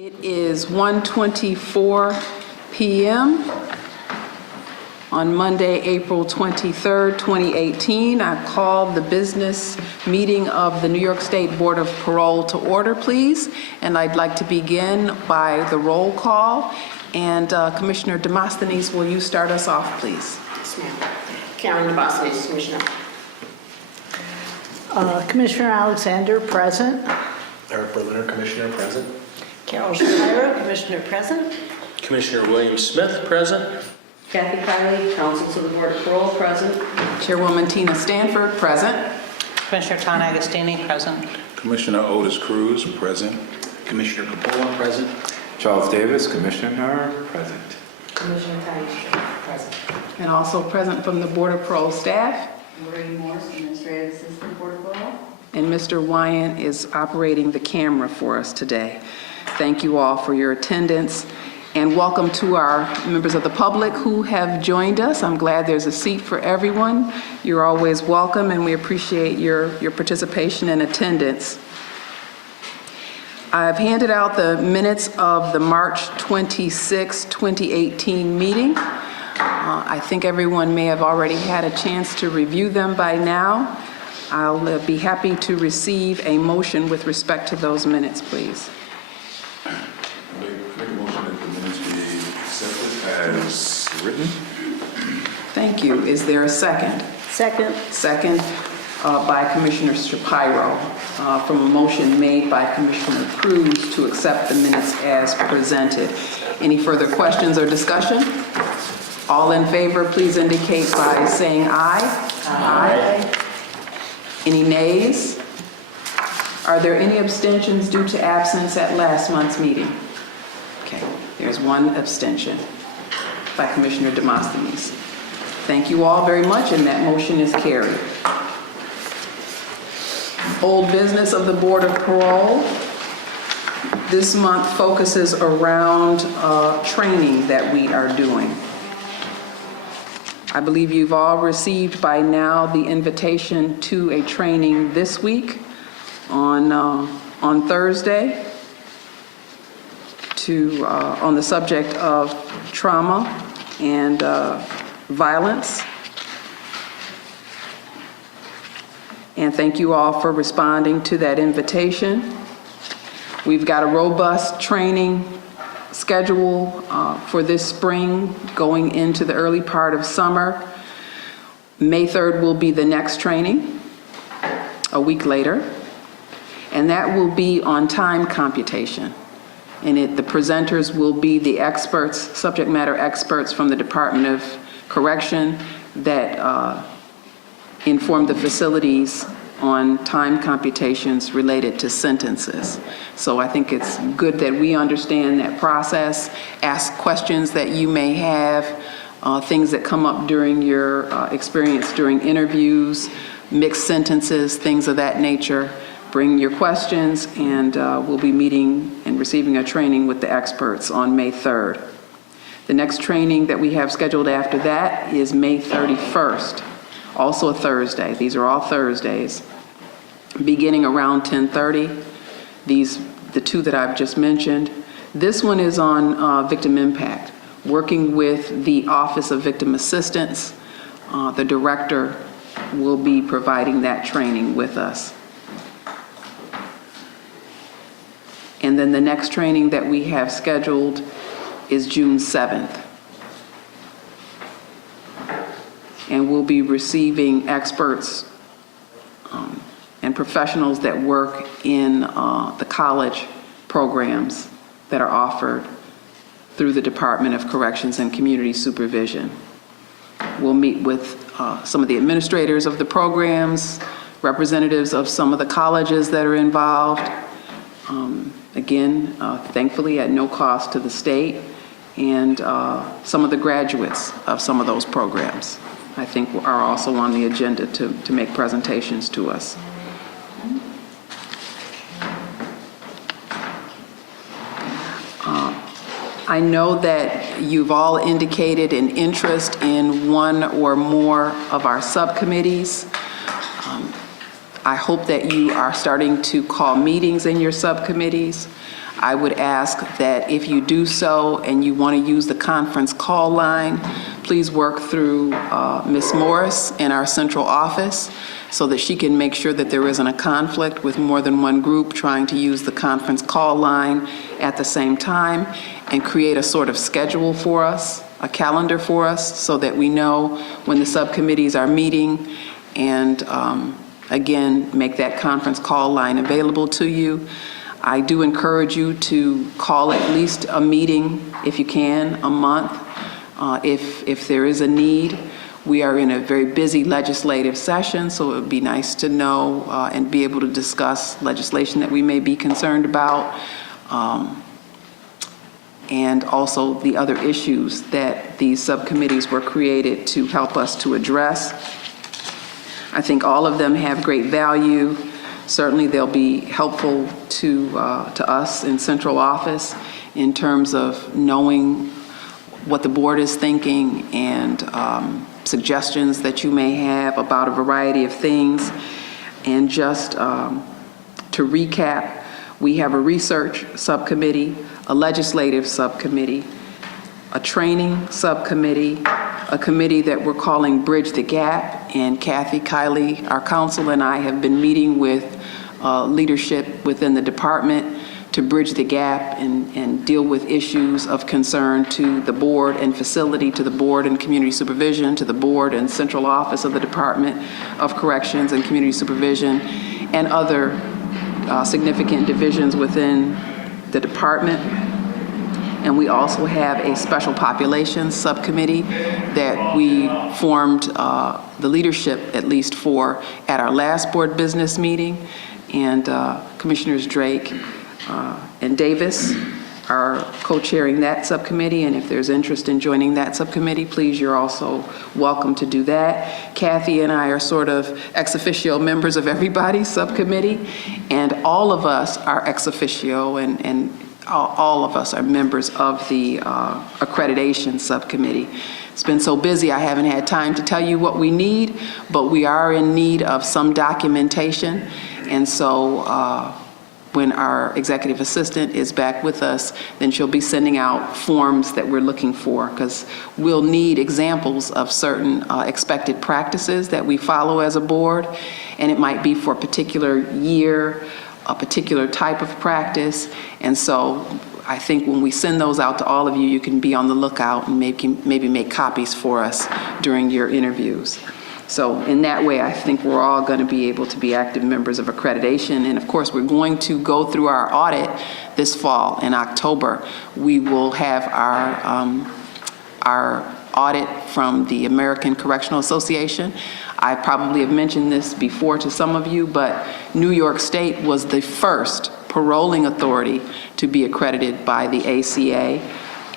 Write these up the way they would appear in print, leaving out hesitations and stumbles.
It is 1:24 p.m. on Monday, April 23rd, 2018. I call the business meeting of the New York State Board of Parole to order, please. And I'd like to begin by the roll call. And Commissioner Demosthenes, will you start us off, please? Yes, ma'am. Karen Demosthenes, Commissioner. Commissioner Alexander, present. Eric Berliner, Commissioner, present. Carol Shapiro, Commissioner present. Commissioner William Smith, present. Kathy Kiley, Counsel to the Board of Parole, present. Chairwoman Tina Stanford, present. Commissioner Ton Agostini, present. Commissioner Otis Cruz, present. Commissioner Coppola, present. Charles Davis, Commissioner, present. Commissioner Tyson, present. And also present from the Board of Parole staff. Maureen Morse, Administrative Assistant, Board of Parole. And Mr. Wyant is operating the camera for us today. Thank you all for your attendance. And welcome to our members of the public who have joined us. I'm glad there's a seat for everyone. You're always welcome, and we appreciate your participation and attendance. I've handed out the minutes of the March 26, 2018 meeting. I think everyone may have already had a chance to review them by now. I'll be happy to receive a motion with respect to those minutes, please. Make a motion that the minutes be accepted as written. Thank you. Is there a second? Second. Second by Commissioner Shapiro from a motion made by Commissioner Cruz to accept the minutes as presented. Any further questions or discussion? All in favor, please indicate by saying aye. Aye. Any nays? Are there any abstentions due to absence at last month's meeting? Okay, there's one abstention by Commissioner Demosthenes. Thank you all very much, and that motion is carried. Old business of the Board of Parole. This month focuses around training that we are doing. I believe you've all received by now the invitation to a training this week on Thursday on the subject of trauma and violence. And thank you all for responding to that invitation. We've got a robust training schedule for this spring going into the early part of summer. May 3rd will be the next training, a week later, and that will be on time computation. And the presenters will be the experts, subject matter experts from the Department of Correction that inform the facilities on time computations related to sentences. So I think it's good that we understand that process, ask questions that you may have, things that come up during your experience during interviews, mixed sentences, things of that nature. Bring your questions, and we'll be meeting and receiving a training with the experts on May 3rd. The next training that we have scheduled after that is May 31st, also a Thursday. These are all Thursdays, beginning around 10:30. The two that I've just mentioned. This one is on victim impact, working with the Office of Victim Assistance. The director will be providing that training with us. And then the next training that we have scheduled is June 7th. And we'll be receiving experts and professionals that work in the college programs that are offered through the Department of Corrections and Community Supervision. We'll meet with some of the administrators of the programs, representatives of some of the colleges that are involved. Again, thankfully at no cost to the state, and some of the graduates of some of those programs, I think, are also on the agenda to make presentations to us. I know that you've all indicated an interest in one or more of our subcommittees. I hope that you are starting to call meetings in your subcommittees. I would ask that if you do so and you want to use the conference call line, please work through Ms. Morris in our central office so that she can make sure that there isn't a conflict with more than one group trying to use the conference call line at the same time, and create a sort of schedule for us, a calendar for us, so that we know when the subcommittees are meeting, and again, make that conference call line available to you. I do encourage you to call at least a meeting, if you can, a month, if there is a need. We are in a very busy legislative session, so it would be nice to know and be able to discuss legislation that we may be concerned about, and also the other issues that these subcommittees were created to help us to address. I think all of them have great value. Certainly they'll be helpful to us in central office in terms of knowing what the board is thinking and suggestions that you may have about a variety of things. And just to recap, we have a research subcommittee, a legislative subcommittee, a training subcommittee, a committee that we're calling Bridge the Gap, and Kathy Kiley, our counsel, and I have been meeting with leadership within the department to bridge the gap and deal with issues of concern to the board and facility, to the board and community supervision, to the board and central office of the Department of Corrections and Community Supervision, and other significant divisions within the department. And we also have a special populations subcommittee that we formed the leadership, at least for, at our last board business meeting. And Commissioners Drake and Davis are co-chairing that subcommittee. And if there's interest in joining that subcommittee, please, you're also welcome to do that. Kathy and I are sort of ex officio members of everybody's subcommittee. And all of us are ex officio, and all of us are members of the accreditation subcommittee. It's been so busy, I haven't had time to tell you what we need, but we are in need of some documentation. And so when our executive assistant is back with us, then she'll be sending out forms that we're looking for, because we'll need examples of certain expected practices that we follow as a board. And it might be for a particular year, a particular type of practice. And so I think when we send those out to all of you, you can be on the lookout and maybe make copies for us during your interviews. So in that way, I think we're all going to be able to be active members of accreditation. And of course, we're going to go through our audit this fall in October. We will have our audit from the American Correctional Association. I probably have mentioned this before to some of you, but New York State was the first paroling authority to be accredited by the ACA.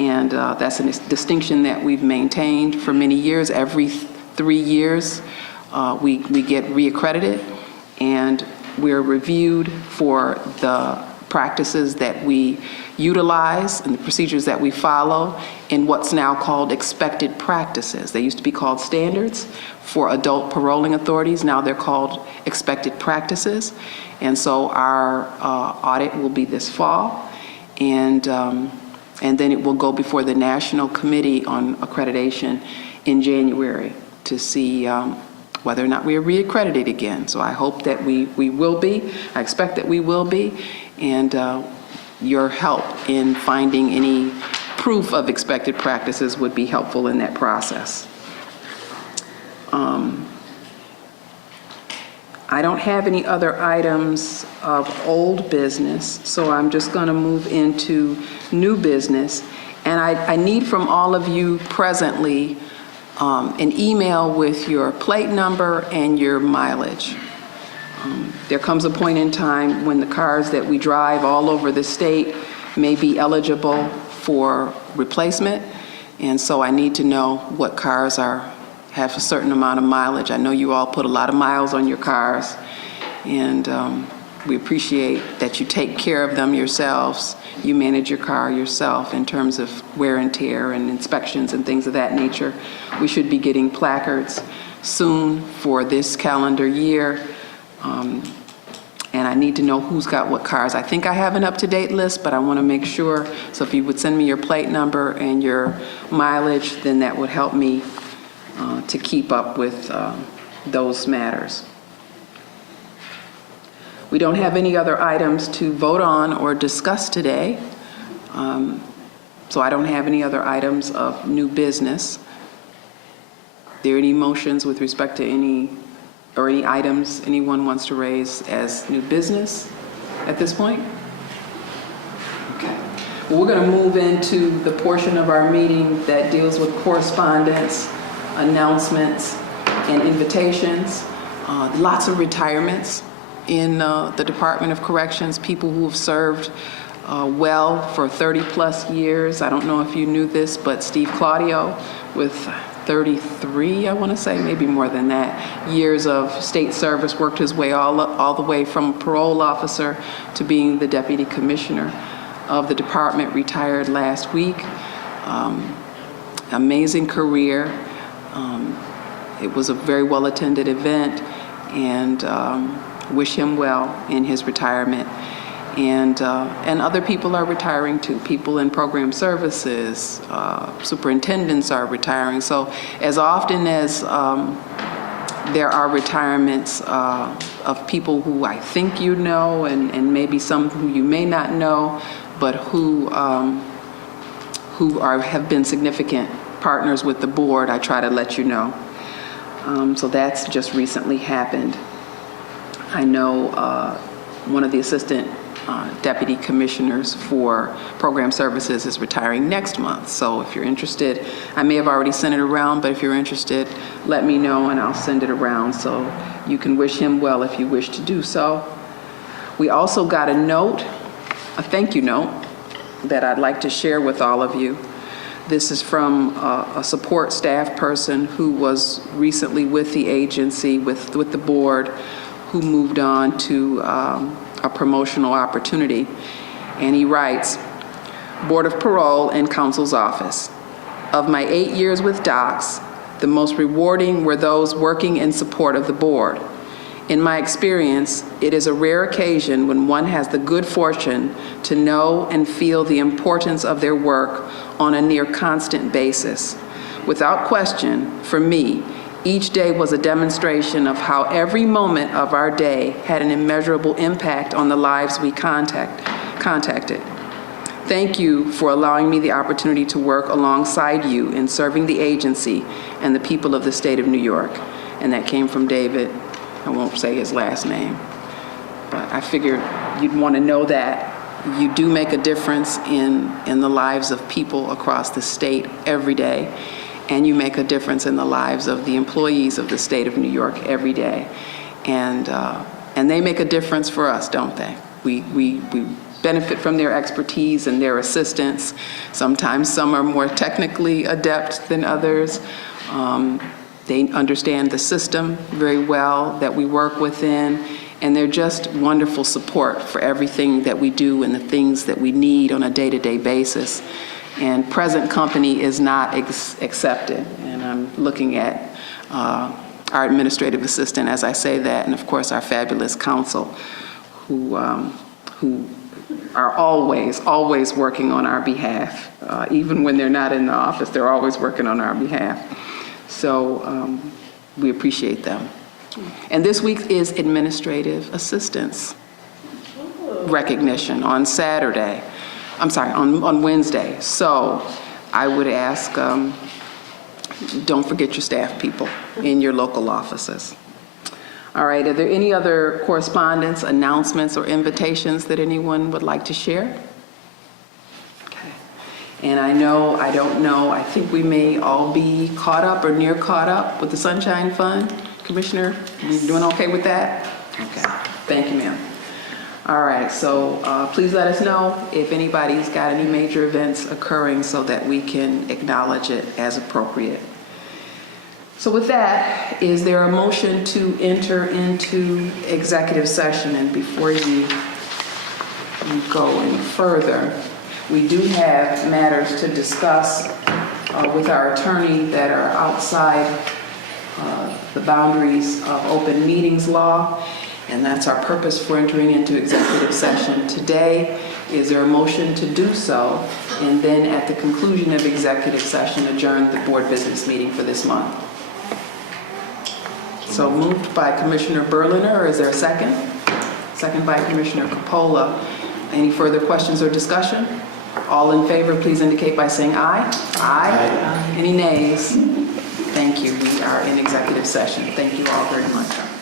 And that's a distinction that we've maintained for many years. Every 3 years, we get reaccredited, and we're reviewed for the practices that we utilize and the procedures that we follow in what's now called expected practices. They used to be called standards for adult paroling authorities. Now they're called expected practices. And so our audit will be this fall, and then it will go before the National Committee on Accreditation in January to see whether or not we are reaccredited again. So I hope that we will be. I expect that we will be. And your help in finding any proof of expected practices would be helpful in that process. I don't have any other items of old business, so I'm just going to move into new business. And I need from all of you presently an email with your plate number and your mileage. There comes a point in time when the cars that we drive all over the state may be eligible for replacement, and so I need to know what cars have a certain amount of mileage. I know you all put a lot of miles on your cars, and we appreciate that you take care of them yourselves. You manage your car yourself in terms of wear and tear and inspections and things of that nature. We should be getting placards soon for this calendar year. And I need to know who's got what cars. I think I have an up-to-date list, but I want to make sure. So if you would send me your plate number and your mileage, then that would help me to keep up with those matters. We don't have any other items to vote on or discuss today. So I don't have any other items of new business. Are there any motions with respect to any items anyone wants to raise as new business at this point? Okay. Well, we're going to move into the portion of our meeting that deals with correspondence, announcements, and invitations. Lots of retirements in the Department of Corrections, people who have served well for 30 plus years. I don't know if you knew this, but Steve Claudio with 33, I want to say, maybe more than that, years of state service, worked his way all the way from parole officer to being the deputy commissioner of the department, retired last week. Amazing career. It was a very well-attended event, and wish him well in his retirement. And other people are retiring too. People in program services, superintendents are retiring. So as often as there are retirements of people who I think you know, and maybe some who you may not know, but who have been significant partners with the board, I try to let you know. So that's just recently happened. I know one of the assistant deputy commissioners for program services is retiring next month. So if you're interested, I may have already sent it around, but if you're interested, let me know and I'll send it around so you can wish him well if you wish to do so. We also got a note, a thank you note, that I'd like to share with all of you. This is from a support staff person who was recently with the agency, with the board, who moved on to a promotional opportunity. And he writes, Board of Parole and Counsel's Office. Of my 8 years with DOCS, the most rewarding were those working in support of the board. In my experience, it is a rare occasion when one has the good fortune to know and feel the importance of their work on a near constant basis. Without question, for me, each day was a demonstration of how every moment of our day had an immeasurable impact on the lives we contacted. Thank you for allowing me the opportunity to work alongside you in serving the agency and the people of the state of New York. And that came from David. I won't say his last name, but I figured you'd want to know that you do make a difference in the lives of people across the state every day. And you make a difference in the lives of the employees of the state of New York every day. And they make a difference for us, don't they? We benefit from their expertise and their assistance. Sometimes some are more technically adept than others. They understand the system very well that we work within, and they're just wonderful support for everything that we do and the things that we need on a day-to-day basis. And present company is not accepted. And I'm looking at our administrative assistant as I say that, and of course our fabulous counsel who are always working on our behalf. Even when they're not in the office, they're always working on our behalf. So we appreciate them. And this week is Administrative Assistance Recognition on Saturday. I'm sorry, on Wednesday. So I would ask, don't forget your staff people in your local offices. All right, are there any other correspondence, announcements, or invitations that anyone would like to share? Okay. And I don't know, I think we may all be caught up or near caught up with the Sunshine Fund. Commissioner, you doing okay with that? Okay, thank you, ma'am. All right, so please let us know if anybody's got any major events occurring so that we can acknowledge it as appropriate. So with that, is there a motion to enter into executive session? And before you go any further, we do have matters to discuss with our attorney that are outside the boundaries of open meetings law. And that's our purpose for entering into executive session today. Is there a motion to do so? And then at the conclusion of executive session, adjourn the board business meeting for this month. So moved by Commissioner Berliner, or is there a second? Second by Commissioner Coppola. Any further questions or discussion? All in favor, please indicate by saying aye. Aye. Any nays? Thank you. We are in executive session. Thank you all very much.